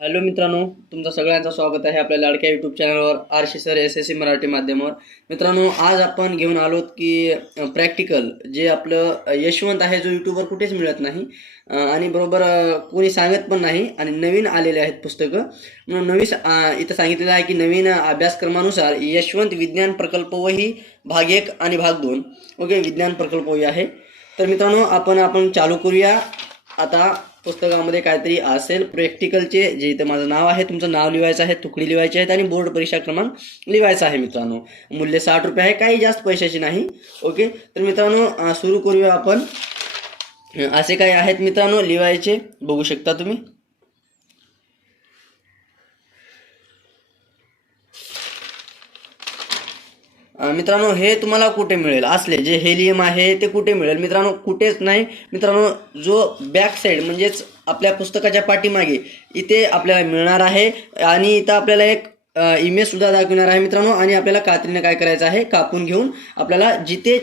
Hello मित्रांनो तुमचं सगळ्यांचं स्वागत आहे आपल्या लाडक्या यूट्यूब चॅनलवर Aarshi sir S S C Marathi माध्यमावर. मित्रांनो आज आपण घेऊन आलोत की प्रॅक्टिकल जे आपलं यशवंत आहे जो यूट्यूबवर कुठेच मिळत नाही. आणि बरोबर कोणी सांगत पण नाही आणि नवीन आलेले आहेत पुस्तकं. म्हणून नवीन इथं सांगितलेलं आहे की नवीन अभ्यासक्रमानुसार यशवंत विज्ञान प्रकल्प वही भाग एक आणि भाग दोन. ओके विज्ञान प्रकल्प वही आहे. तर मित्रांनो आपण आपण चालू करूया. आता पुस्तकामध्ये काहीतरी असेल. प्रॅक्टिकलचे जे इथं माझं नाव आहे तुमचं नाव लिहायचं आहे तुकडी लिहायची आहेत आणि बोर्ड परीक्षा क्रमांक लिहायचा आहे मित्रांनो. मूल्य साठ रुपये आहे काही जास्त पैशाची नाही. ओके? तर मित्रांनो सुरू करूया आपण. असे काही आहेत मित्रांनो लिहायचे बघू शकता तुम्ही. मित्रांनो हे तुम्हाला कुठे मिळेल? असले जे हेलियम आहे ते कुठे मिळेल? मित्रांनो कुठेच नाही. मित्रांनो जो बॅक साईड म्हणजेच आपल्या पुस्तकाच्या पाठीमागे इथे आपल्याला मिळणार आहे. आणि इथं आपल्याला एक इमेज सुद्धा दाखवणार आहे मित्रांनो. आणि आपल्याला कात्रीने काय करायचं आहे? कापून घेऊन आपल्याला जिथे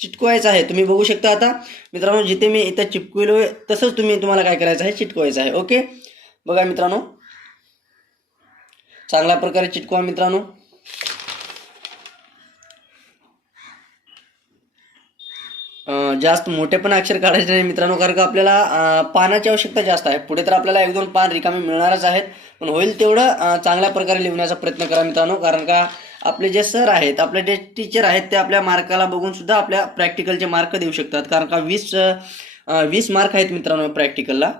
चिटकवायचं आहे तुम्ही बघू शकता आता. मित्रांनो जिथे मी इथं चिपकवलो तसंच तुम्ही तुम्हाला काय करायचं आहे? चिटकवायचं आहे ओके? बघा मित्रांनो. चांगल्या प्रकारे चिटकवा मित्रांनो. जास्त मोठे पण अक्षर काढायचे नाही मित्रांनो कारण का आपल्याला पानाची आवश्यकता जास्त आहे. पुढे तर आपल्याला एक दोन पान रिकामे मिळणारच आहेत. पण होईल तेवढं चांगल्या प्रकारे लिहिण्याचा प्रयत्न करा मित्रांनो कारण का आपले जे सर आहेत आपले जे टीचर आहेत ते आपल्या मार्काला बघून सुद्धा आपल्या प्रॅक्टिकलचे मार्क देऊ शकतात. कारण का वीस वीस मार्क आहेत मित्रांनो प्रॅक्टिकलला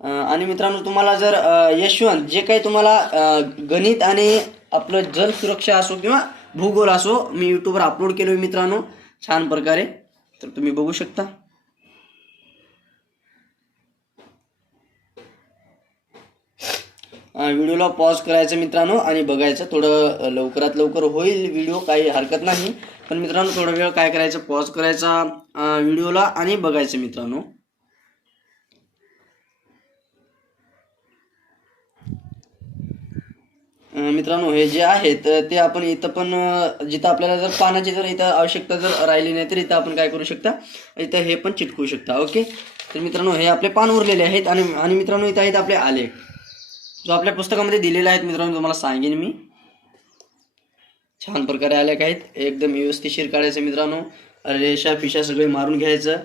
आणि मित्रांनो तुम्हाला जर यशवंत जे काही तुम्हाला गणित आणि आपलं जल सुरक्षा असो किंवा भूगोल असो मी यूट्यूबवर अपलोड केलो आहे मित्रांनो. छान प्रकारे. तर तुम्ही बघू शकता. व्हिडिओला पॉज करायचं मित्रांनो आणि बघायचं. थोडं लवकरात लवकर होईल व्हिडिओ काही हरकत नाही. पण मित्रांनो थोडा वेळ काय करायचं? पॉज करायचा व्हिडिओला आणि बघायचं मित्रांनो. मित्रांनो हे जे आहेत ते आपण इथं पण जिथं आपल्याला जर पानाची जर इथं आवश्यकता जर राहिली नाही तर इथं आपण काय करू शकता? इथं हे पण चिटकवू शकता ओके? तर मित्रांनो हे आपले पान उरलेले आहेत आणि आणि मित्रांनो इथं आहेत आपले आलेख जो आपल्या पुस्तकामध्ये दिलेला आहेत मित्रांनो तुम्हाला सांगेन मी. छान प्रकारे आलेख आहेत. एकदम व्यवस्थिशीर काढायचं मित्रांनो. रेषा पिशा सगळे मारून घ्यायचं.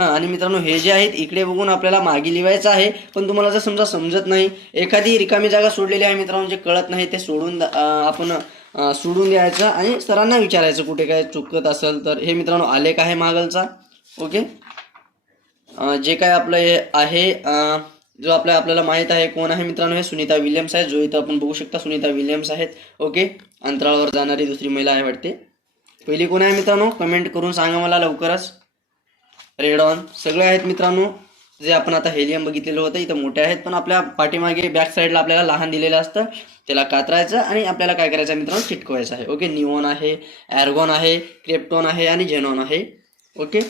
हां आणि मित्रांनो हे जे आहेत इकडे बघून आपल्याला मागे लिहायचं आहे पण तुम्हाला जर समजा समजत नाही एखादी रिकामी जागा सोडलेली आहे मित्रांनो जे कळत नाही ते सोडून आपण सोडून द्यायचं आणि सरांना विचारायचं कुठे काय चुकत असेल तर. हे मित्रांनो आलेख आहे मागलचा ओके? जे काय आपलं हे आहे जो आपल्या आपल्याला माहीत आहे कोण आहे मित्रांनो हे सुनीता विल्यम्स आहे जो इथं आपण बघू शकता सुनीता विल्यम्स आहेत ओके? अंतराळावर जाणारी दुसरी महिला आहे वाटते. पहिली कोण आहे मित्रांनो? कमेंट करून सांगा मला लवकरच. रेडॉन सगळे आहेत मित्रांनो जे आपण आता हेलियम बघितलेलं होतं इथं मोठे आहेत पण आपल्या पाठीमागे बॅक साईडला आपल्याला लहान दिलेलं असतं. त्याला कातरायचं आणि आपल्याला काय करायचं मित्रांनो? चिटकवायचं आहे. ओके निओन आहे ॲर्गॉन आहे क्रेप्टॉन आहे आणि झेनॉन आहे. ओके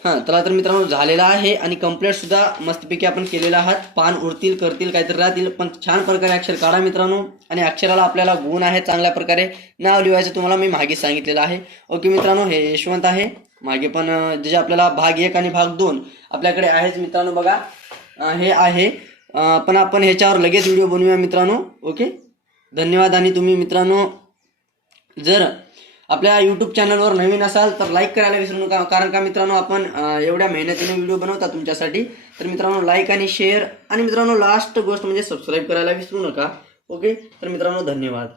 हां चला तर मित्रांनो झालेला आहे आणि कंप्लेंट सुद्धा मस्तपैकी आपण केलेला आहात. पान उरतील करतील काहीतरी राहतील पण छान प्रकारे अक्षर काढा मित्रांनो. आणि अक्षराला आपल्याला गुण आहे चांगल्या प्रकारे. नाव लिहायचं तुम्हाला मी मागे सांगितलेलं आहे. ओके मित्रांनो हे यशवंत आहे. मागे पण अं, जे आपल्याला भाग एक आणि भाग दोन आपल्याकडे आहेच मित्रांनो बघा. हे आहे. पण आपण ह्याच्यावर लगेच व्हिडिओ बनवूया मित्रांनो. ओके? धन्यवाद. आणि तुम्ही मित्रांनो जर आपल्या यूट्यूब चॅनलवर नवीन असाल तर लाईक करायला विसरू नका. कारण का मित्रांनो आपण एवढ्या मेहनतीने व्हिडिओ बनवता तुमच्यासाठी. तर मित्रांनो लाईक आणि शेअर आणि मित्रांनो लास्ट गोष्ट म्हणजे सबस्क्राईब करायला विसरू नका. ओके? तर मित्रांनो धन्यवाद.